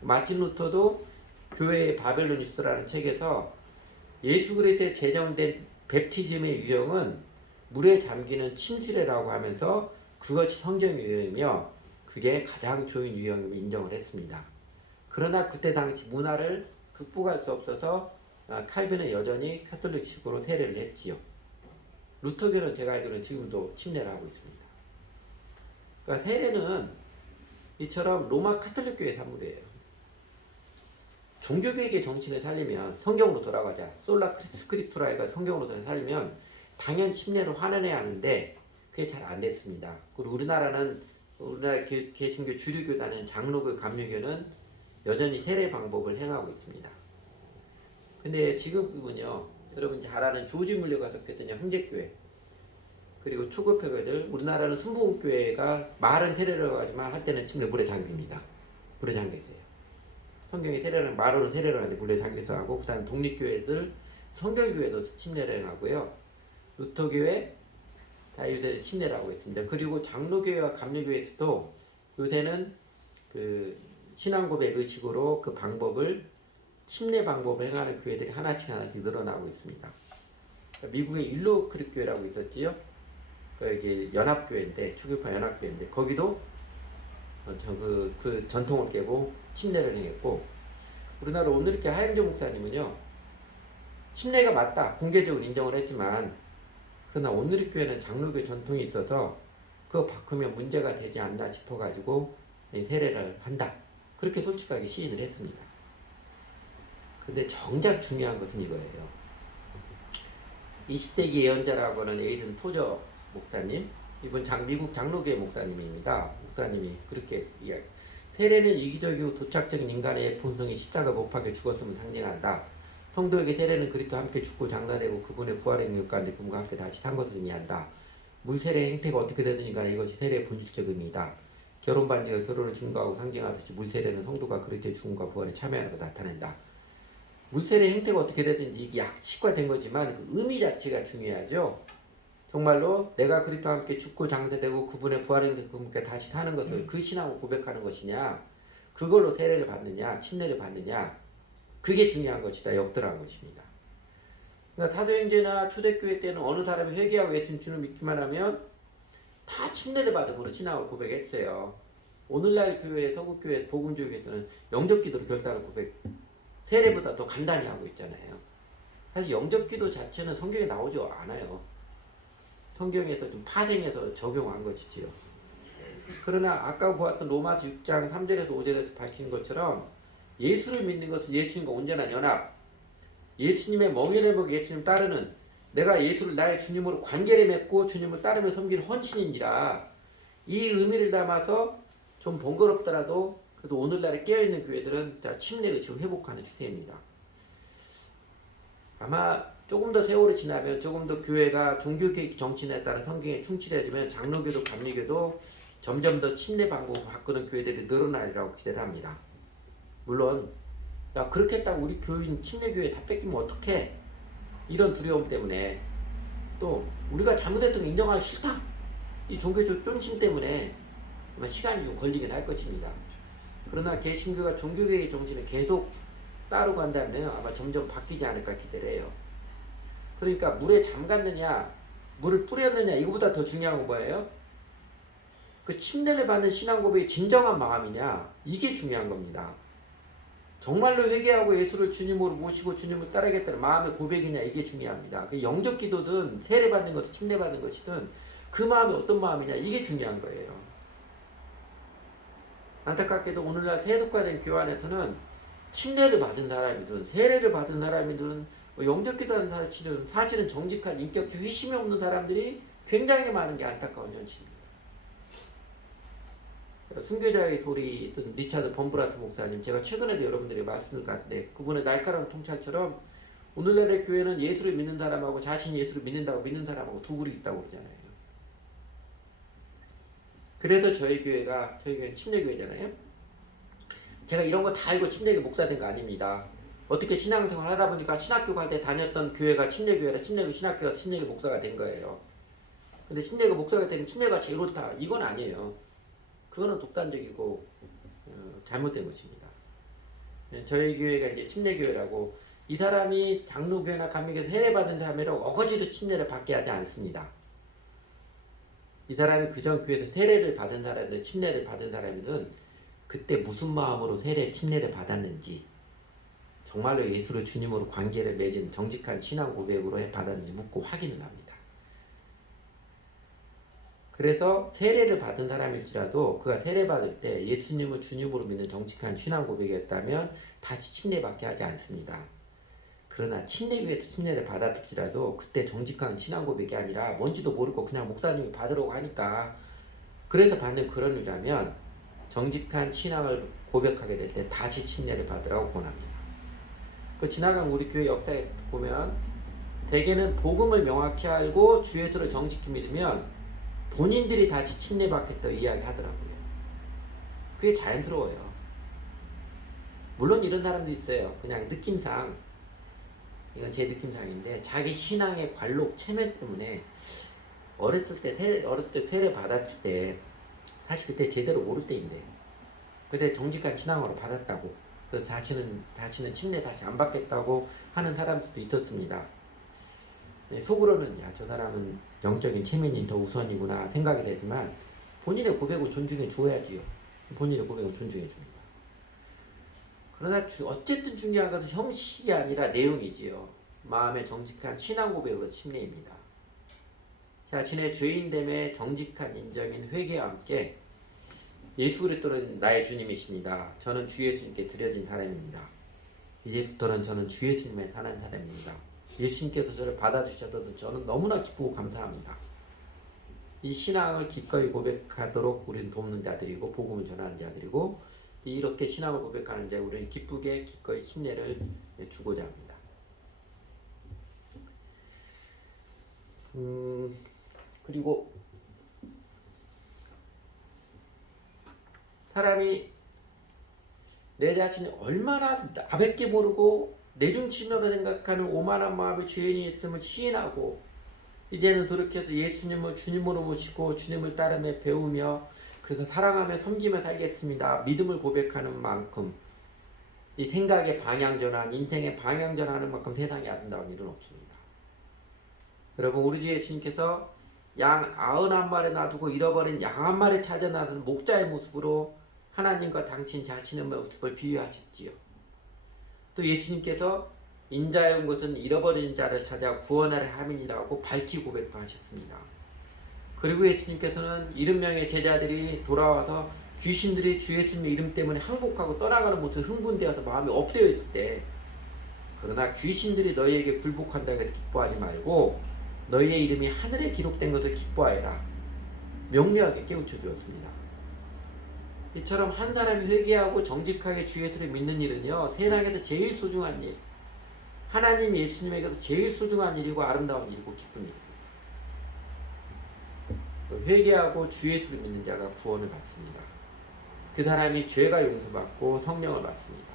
마틴 루터도 교회의 바벨로니스라는 책에서 예수 그리스도에 제정된 베프티즘의 유형은 물에 잠기는 침례라고 하면서 그것이 성경의 유형이며 그게 가장 좋은 유형임을 인정을 했습니다. 그러나 그때 당시 문화를 극복할 수 없어서 칼빈은 여전히 카톨릭식으로 세례를 했지요. 루터교는 제가 알기로는 지금도 침례를 하고 있습니다. 그러니까 세례는 이처럼 로마 카톨릭 교회 산물이에요. 종교개혁의 정신을 살리면, 성경으로 돌아가자, 솔라 스크립투라가 성경으로 살리면 당연 침례로 환원해야 하는데 그게 잘 안 됐습니다. 그리고 우리나라 개신교 주류교단은 장로교, 감리교는 여전히 세례 방법을 행하고 있습니다. 근데 지금은요, 여러분 잘 아는 조지 물려가 속했던 형제교회, 그리고 초급회교들, 우리나라는 순복음교회가 말은 세례라고 하지만 할 때는 침례 물에 잠깁니다. 물에 잠겨 있어요. 성경의 세례는 말로는 세례를 하는데 물에 잠겨서 하고, 그 다음 독립교회들, 성결교회도 침례를 하고요. 루터교회, 다유대 침례를 하고 있습니다. 그리고 장로교회와 감리교회에서도 요새는 그 신앙고백 의식으로 그 방법을, 침례 방법을 행하는 교회들이 하나씩 늘어나고 있습니다. 미국의 일로 크릭 교회라고 있었지요. 이게 연합교회인데, 추교파 연합교회인데, 거기도 그 전통을 깨고 침례를 행했고, 우리나라 오늘께 하영조 목사님은요, 침례가 맞다, 공개적으로 인정을 했지만, 그러나 오늘의 교회는 장로교회 전통이 있어서 그거 바꾸면 문제가 되지 않나 싶어가지고 세례를 한다, 그렇게 솔직하게 시인을 했습니다. 근데 정작 중요한 것은 이거예요. 20세기 예언자라고 하는 에이든 토저 목사님, 이분 미국 장로교회 목사님입니다. 목사님이 그렇게 이야기. 세례는 이기적이고 도착적인 인간의 본성이 십자가 못 박혀 죽었음을 상징한다. 성도에게 세례는 그리스도와 함께 죽고 장사되고 그분의 부활의 능력 가운데 그분과 함께 다시 산 것을 의미한다. 물세례의 행태가 어떻게 되든 간에 이것이 세례의 본질적 의미이다. 결혼 반지가 결혼을 증거하고 상징하듯이 물세례는 성도가 그리스도의 죽음과 부활에 참여하는 것을 나타낸다. 물세례 행태가 어떻게 되든지 이게 약식화된 거지만 그 의미 자체가 중요하죠. 정말로 내가 그리스도와 함께 죽고 장사되고 그분의 부활의 능력 그분께 다시 사는 것을 그 신앙을 고백하는 것이냐, 그걸로 세례를 받느냐, 침례를 받느냐, 그게 중요한 것이다, 역들한 것입니다. 그러니까 사도행전이나 초대교회 때는 어느 사람이 회개하고 예수님 주를 믿기만 하면 다 침례를 받음으로 신앙을 고백했어요. 오늘날 교회, 서구교회, 복음주의에서는 영접기도로 결단을 고백, 세례보다 더 간단히 하고 있잖아요. 사실 영접기도 자체는 성경에 나오지 않아요. 성경에서 좀 파생해서 적용한 것이지요. 그러나 아까 보았던 로마서 6장 3절에서 5절에서 밝힌 것처럼 예수를 믿는 것은 예수님과 온전한 연합, 예수님의 멍에를 보고 예수님 따르는, 내가 예수를 나의 주님으로 관계를 맺고 주님을 따르며 섬기는 헌신인지라, 이 의미를 담아서 좀 번거롭더라도 그래도 오늘날에 깨어있는 교회들은 침례 의식을 회복하는 추세입니다. 아마 조금 더 세월이 지나면 조금 더 교회가 종교개혁 정신에 따라 성경에 충실해지면 장로교도 감리교도 점점 더 침례 방법을 바꾸는 교회들이 늘어나리라고 기대를 합니다. 물론 야 그렇게 했다고 우리 교인 침례교회 다 뺏기면 어떡해? 이런 두려움 때문에 또 우리가 잘못했던 거 인정하기 싫다. 이 종교적 쫀심 때문에 아마 시간이 좀 걸리긴 할 것입니다. 그러나 개신교가 종교개혁 정신을 계속 따르고 한다면 아마 점점 바뀌지 않을까 기대를 해요. 그러니까 물에 잠갔느냐 물을 뿌렸느냐 이거보다 더 중요한 건 뭐예요? 그 침례를 받는 신앙 고백이 진정한 마음이냐 이게 중요한 겁니다. 정말로 회개하고 예수를 주님으로 모시고 주님을 따르겠다는 마음의 고백이냐 이게 중요합니다. 그 영적 기도든 세례 받는 것이든 침례 받는 것이든 그 마음이 어떤 마음이냐 이게 중요한 거예요. 안타깝게도 오늘날 세속화된 교회 안에서는 침례를 받은 사람이든 세례를 받은 사람이든 영적 기도하는 사람이든 사실은 정직한 인격적 회심이 없는 사람들이 굉장히 많은 게 안타까운 현실입니다. 순교자의 소리 리차드 범브라트 목사님 제가 최근에도 여러분들이 말씀드린 것 같은데 그분의 날카로운 통찰처럼 오늘날의 교회는 예수를 믿는 사람하고 자신이 예수를 믿는다고 믿는 사람하고 두 그룹이 있다고 그러잖아요. 그래서 저희 교회는 침례교회잖아요. 제가 이런 거 다 알고 침례교 목사 된 거 아닙니다. 어떻게 신앙생활 하다 보니까 신학교 갈 때 다녔던 교회가 침례교회라 침례교 신학교가 침례교 목사가 된 거예요. 근데 침례교 목사가 되면 침례가 제일 옳다 이건 아니에요. 그거는 독단적이고 잘못된 것입니다. 저희 교회가 이제 침례교회라고 이 사람이 장로교회나 감리교회에서 세례받은 사람이라고 어거지로 침례를 받게 하지 않습니다. 이 사람이 그전 교회에서 세례를 받은 사람이든 침례를 받은 사람이든 그때 무슨 마음으로 침례를 받았는지 정말로 예수를 주님으로 관계를 맺은 정직한 신앙 고백으로 받았는지 묻고 확인을 합니다. 그래서 세례를 받은 사람일지라도 그가 세례 받을 때 예수님을 주님으로 믿는 정직한 신앙 고백이었다면 다시 침례받게 하지 않습니다. 그러나 침례교회에서 침례를 받았을지라도 그때 정직한 신앙 고백이 아니라 뭔지도 모르고 그냥 목사님이 받으라고 하니까 그래서 받는 그런 일이라면 정직한 신앙을 고백하게 될 때 다시 침례를 받으라고 권합니다. 그 지나간 우리 교회 역사에 보면 대개는 복음을 명확히 알고 주 예수를 정직히 믿으면 본인들이 다시 침례받겠다고 이야기하더라고요. 그게 자연스러워요. 물론 이런 사람도 있어요. 그냥 느낌상 이건 제 느낌상인데 자기 신앙의 관록 체면 때문에 어렸을 때 세례 받았을 때 사실 그때 제대로 모를 때인데 그때 정직한 신앙으로 받았다고 그래서 자신은 침례 다시 안 받겠다고 하는 사람들도 있었습니다. 속으로는 야, 저 사람은 영적인 체면이 더 우선이구나 생각이 되지만 본인의 고백을 존중해 줘야지요. 본인의 고백을 존중해 줍니다. 그러나 어쨌든 중요한 것은 형식이 아니라 내용이지요. 마음의 정직한 신앙 고백으로 침례입니다. 자신의 죄인됨의 정직한 인정인 회개와 함께 예수 그리스도는 나의 주님이십니다. 저는 주 예수님께 드려진 사람입니다. 이제부터는 저는 주 예수님에 사는 사람입니다. 예수님께서 저를 받아주셔서 저는 너무나 기쁘고 감사합니다. 이 신앙을 기꺼이 고백하도록 우리는 돕는 자들이고 복음을 전하는 자들이고 이렇게 신앙을 고백하는 자 우리는 기쁘게 기꺼이 침례를 주고자 합니다. 그리고 사람이 내 자신이 얼마나 나밖에 모르고 내중치밀로 생각하는 오만한 마음의 죄인이 있음을 시인하고 이제는 돌이켜서 예수님을 주님으로 모시고 주님을 따르며 배우며 그래서 사랑하며 섬기며 살겠습니다. 믿음을 고백하는 만큼 이 생각의 방향전환, 인생의 방향전환하는 만큼 세상에 아름다운 일은 없습니다. 여러분 우리 주 예수님께서 양 91마리 놔두고 잃어버린 양 1마리 찾아 나선 목자의 모습으로 하나님과 당신 자신의 모습을 비유하셨지요. 또 예수님께서 인자의 온 것은 잃어버린 자를 찾아 구원하려 함이니라고 밝히 고백도 하셨습니다. 그리고 예수님께서는 70명의 제자들이 돌아와서 귀신들이 주 예수님의 이름 때문에 항복하고 떠나가는 모습에 흥분되어서 마음이 업되어 있을 때 그러나 귀신들이 너희에게 굴복한다고 해서 기뻐하지 말고 너희의 이름이 하늘에 기록된 것을 기뻐하여라 명료하게 깨우쳐 주었습니다. 이처럼 한 사람이 회개하고 정직하게 주 예수를 믿는 일은요 세상에서 제일 소중한 일 하나님 예수님에게도 제일 소중한 일이고 아름다운 일이고 기쁜 일이에요. 회개하고 주 예수를 믿는 자가 구원을 받습니다. 그 사람이 죄가 용서받고 성령을 받습니다.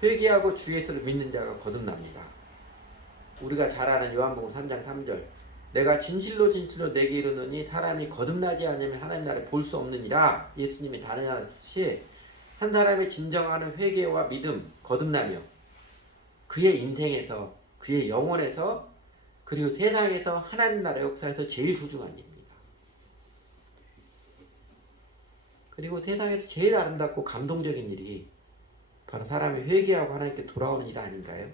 회개하고 주 예수를 믿는 자가 거듭납니다. 우리가 잘 아는 요한복음 3장 3절, 내가 진실로 진실로 내게 이르노니 사람이 거듭나지 않으면 하나님 나라를 볼 수 없느니라. 예수님이 단언하듯이 한 사람의 진정한 회개와 믿음, 거듭나며 그의 인생에서, 그의 영혼에서, 그리고 세상에서 하나님 나라 역사에서 제일 소중한 일입니다. 그리고 세상에서 제일 아름답고 감동적인 일이 바로 사람이 회개하고 하나님께 돌아오는 일 아닌가요?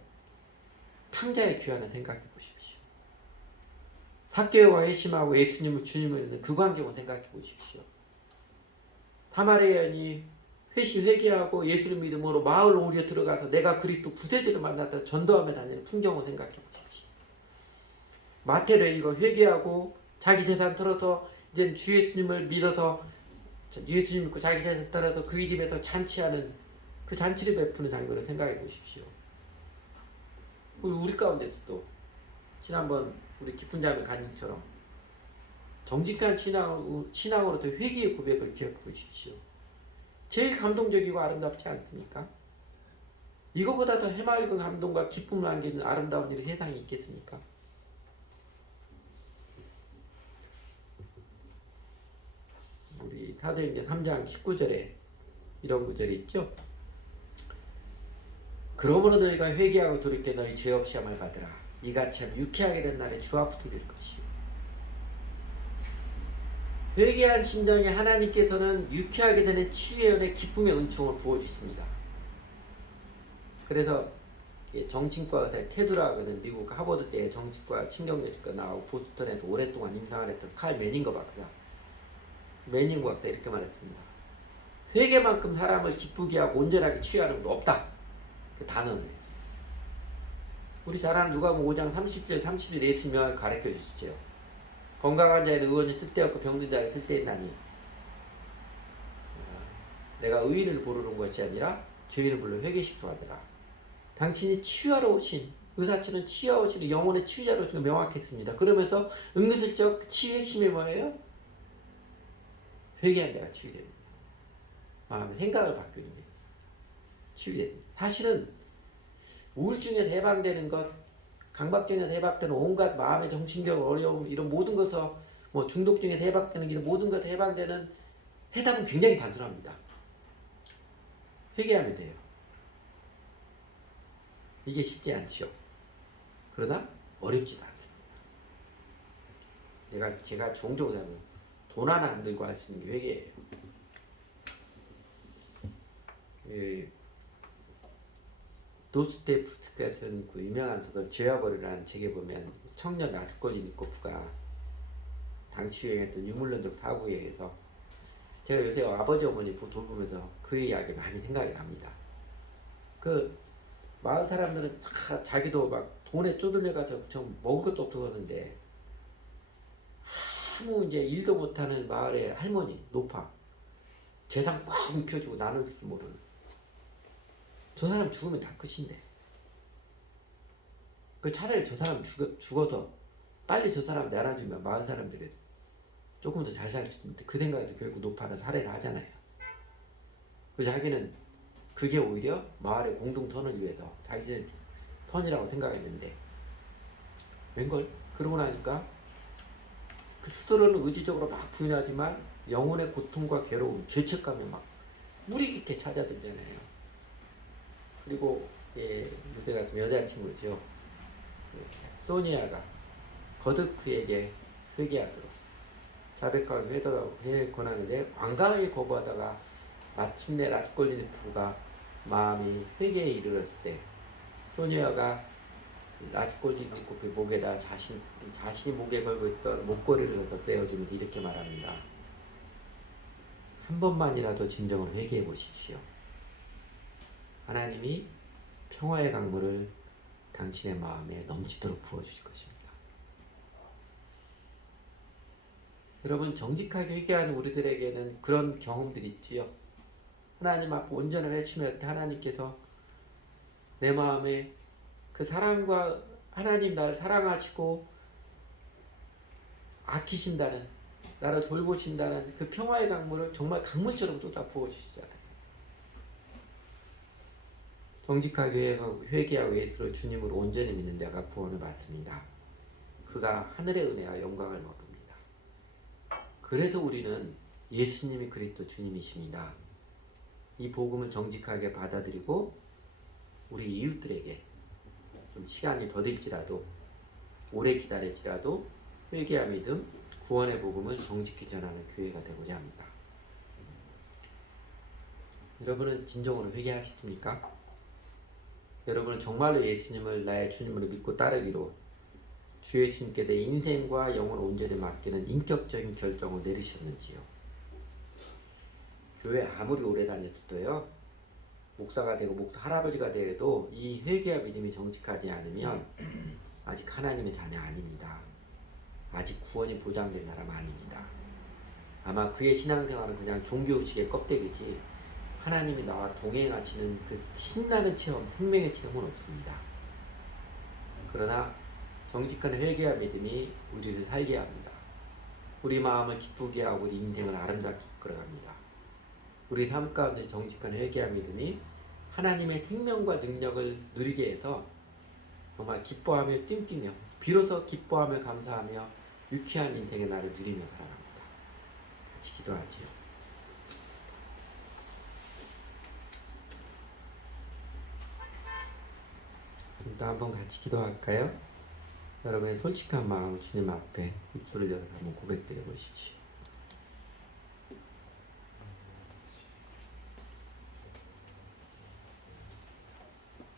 탕자의 귀환을 생각해 보십시오. 삭개오가 회심하고 예수님을 주님을 믿는 그 광경을 생각해 보십시오. 사마리아 여인이 회개하고 예수를 믿음으로 마을 오리에 들어가서 내가 그리스도 구세주를 만났다 전도하며 다니는 풍경을 생각해 보십시오. 마태레이가 회개하고 자기 재산 털어서 이제 주 예수님을 믿어서 예수님 믿고 자기 재산 털어서 그 집에서 잔치하는 그 잔치를 베푸는 장면을 생각해 보십시오. 우리 가운데도 또 지난번 우리 기쁜 자매 간증처럼 정직한 신앙으로부터 회개의 고백을 기억해 보십시오. 제일 감동적이고 아름답지 않습니까? 이거보다 더 해맑은 감동과 기쁨을 안기는 아름다운 일이 세상에 있겠습니까? 우리 사도행전 3장 19절에 이런 구절이 있죠. 그러므로 너희가 회개하고 돌이켜 너희 죄 없이 함을 받으라. 이같이 하면 유쾌하게 된 날에 주 앞에 이를 것이요. 회개한 심정에 하나님께서는 유쾌하게 되는 치유의 은혜, 기쁨의 은총을 부어주십니다. 그래서 정신과 의사 테두라거든, 미국 하버드 때 정신과 신경외과 나오고 보스턴에서 오랫동안 임상을 했던 칼 매닝거 박사, 매닝거 박사 이렇게 말했습니다. 회개만큼 사람을 기쁘게 하고 온전하게 치유하는 건 없다. 그 단어를 했어요. 우리 잘 아는 누가복음 5장 30절 31 예수 명확히 가르쳐 주시죠. 건강한 자에는 의원이 쓸데없고 병든 자에는 쓸데있나니 내가 의인을 부르는 것이 아니라 죄인을 불러 회개시켜 하더라. 당신이 치유하러 오신 의사처럼 치유하러 오신 영혼의 치유자로 오신 거 명확했습니다. 그러면서 은근슬쩍 치유 핵심이 뭐예요? 회개한 자가 치유됩니다. 마음의 생각을 바뀌는 거예요. 치유됩니다. 사실은 우울증에서 해방되는 것, 강박증에서 해방되는 온갖 마음의 정신적 어려움, 이런 모든 것에서 뭐 중독증에서 해방되는 이런 모든 것에 해방되는 해답은 굉장히 단순합니다. 회개하면 돼요. 이게 쉽지 않지요. 그러나 어렵지도 않습니다. 제가 종종 하면 돈 하나 안 들고 할 수 있는 게 회개예요. 도스토옙스키 같은 그 유명한 소설 죄와 벌이라는 책에 보면 청년 라스콜리니코프가 당시 유행했던 유물론적 사고에 의해서 제가 요새 아버지 어머니 돌보면서 그 이야기 많이 생각이 납니다. 그 마을 사람들은 자기도 막 돈에 쪼들려가서 좀 먹을 것도 없고 그러는데 아무 이제 일도 못하는 마을의 할머니 노파 재산 꽉 묵혀주고 나눠줄 줄 모르는, 저 사람 죽으면 다 끝인데 그 차라리 저 사람 죽어서 빨리 저 사람 내놔주면 마을 사람들이 조금 더 잘 살 수 있는데 그 생각에도 결국 노파는 살해를 하잖아요. 그래서 자기는 그게 오히려 마을의 공동턴을 위해서 자기는 턴이라고 생각했는데 웬걸 그러고 나니까 그 스스로는 의지적으로 막 부인하지만 영혼의 고통과 괴로움, 죄책감이 막 무리 깊게 찾아들잖아요. 그리고 무대 같은 여자친구죠. 소니아가 거듭 그에게 회개하도록 자백하고 회개하도록 권하는데 완강하게 거부하다가 마침내 라스콜니코프가 마음이 회개에 이르렀을 때 소니아가 라스콜니코프의 목에다 자신이 목에 걸고 있던 목걸이를 더 떼어주면서 이렇게 말합니다. 한 번만이라도 진정으로 회개해 보십시오. 하나님이 평화의 강물을 당신의 마음에 넘치도록 부어주실 것입니다. 여러분, 정직하게 회개하는 우리들에게는 그런 경험들이 있지요. 하나님 앞에 온전한 회심할 때 하나님께서 내 마음에 그 사랑과 하나님 나를 사랑하시고 아끼신다는, 나를 돌보신다는 그 평화의 강물을 정말 강물처럼 쏟아 부어주시잖아요. 정직하게 회개하고 예수를 주님으로 온전히 믿는 자가 구원을 받습니다. 그가 하늘의 은혜와 영광을 얻습니다. 그래서 우리는 예수님이 그리스도 주님이십니다. 이 복음을 정직하게 받아들이고 우리 이웃들에게 좀 시간이 더딜지라도 오래 기다릴지라도 회개와 믿음, 구원의 복음을 정직히 전하는 교회가 되고자 합니다. 여러분은 진정으로 회개하셨습니까? 여러분은 정말로 예수님을 나의 주님으로 믿고 따르기로 주 예수님께 내 인생과 영혼을 온전히 맡기는 인격적인 결정을 내리셨는지요? 교회 아무리 오래 다녔어도요, 목사가 되고 목사 할아버지가 되어도 이 회개와 믿음이 정직하지 않으면 아직 하나님의 자녀 아닙니다. 아직 구원이 보장된 사람 아닙니다. 아마 그의 신앙생활은 그냥 종교의식의 껍데기지 하나님이 나와 동행하시는 그 신나는 체험, 생명의 체험은 없습니다. 그러나 정직한 회개와 믿음이 우리를 살게 합니다. 우리 마음을 기쁘게 하고 우리 인생을 아름답게 이끌어갑니다. 우리 삶 가운데 정직한 회개와 믿음이 하나님의 생명과 능력을 누리게 해서 정말 기뻐하며 띵뛰며 비로소 기뻐하며 감사하며 유쾌한 인생의 날을 누리며 살아갑니다. 같이 기도하지요. 또 한번 같이 기도할까요? 여러분의 솔직한 마음을 주님 앞에 입술을 열어서 한번 고백드려 보십시오.